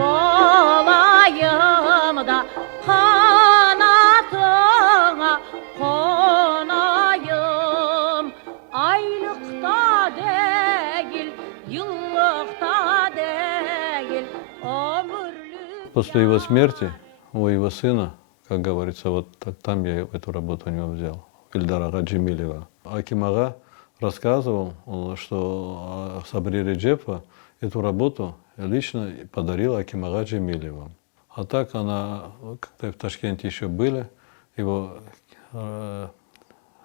bolayım da kanatına konayım. Aylıkta değil, yıllıkta değil, ömürlük. После его смерти у его сына, как говорится, вот там я эту работу у него взял, Ильдара ага Джемилева. Аким ага рассказывал, что Сабри Реджепова эту работу лично подарила Аким ага Джемилева. А так она, как-то в Ташкенте еще были, его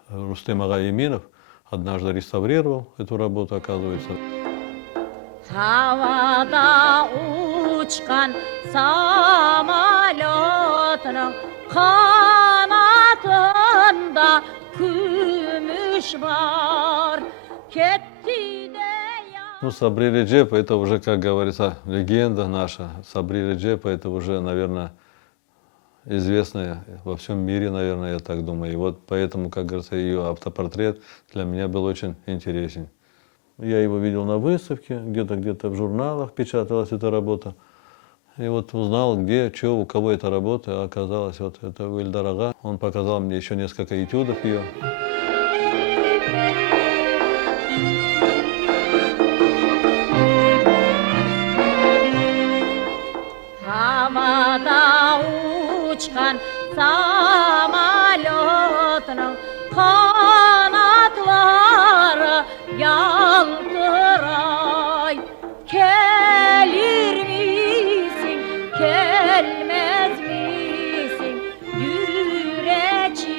Рустем ага Еминов однажды реставрировал эту работу, оказывается. Havada uçkan samalotun kanatında gümüş var. Ketti de Ну, Сабри Реджепова, это уже, как говорится, легенда наша. Сабри Реджепова, это уже, наверное, известная во всем мире, наверное, я так думаю. И вот поэтому, как говорится, ее автопортрет для меня был очень интересен. Я его видел на выставке, где-то в журналах печаталась эта работа. И вот узнал, где, что, у кого эта работа. А оказалось, вот это у Ильдара ага. Он показал мне еще несколько этюдов ее. havada uçkan samalotun kanatları yaltıray. Gelir misin, gelmez misin, yüreğim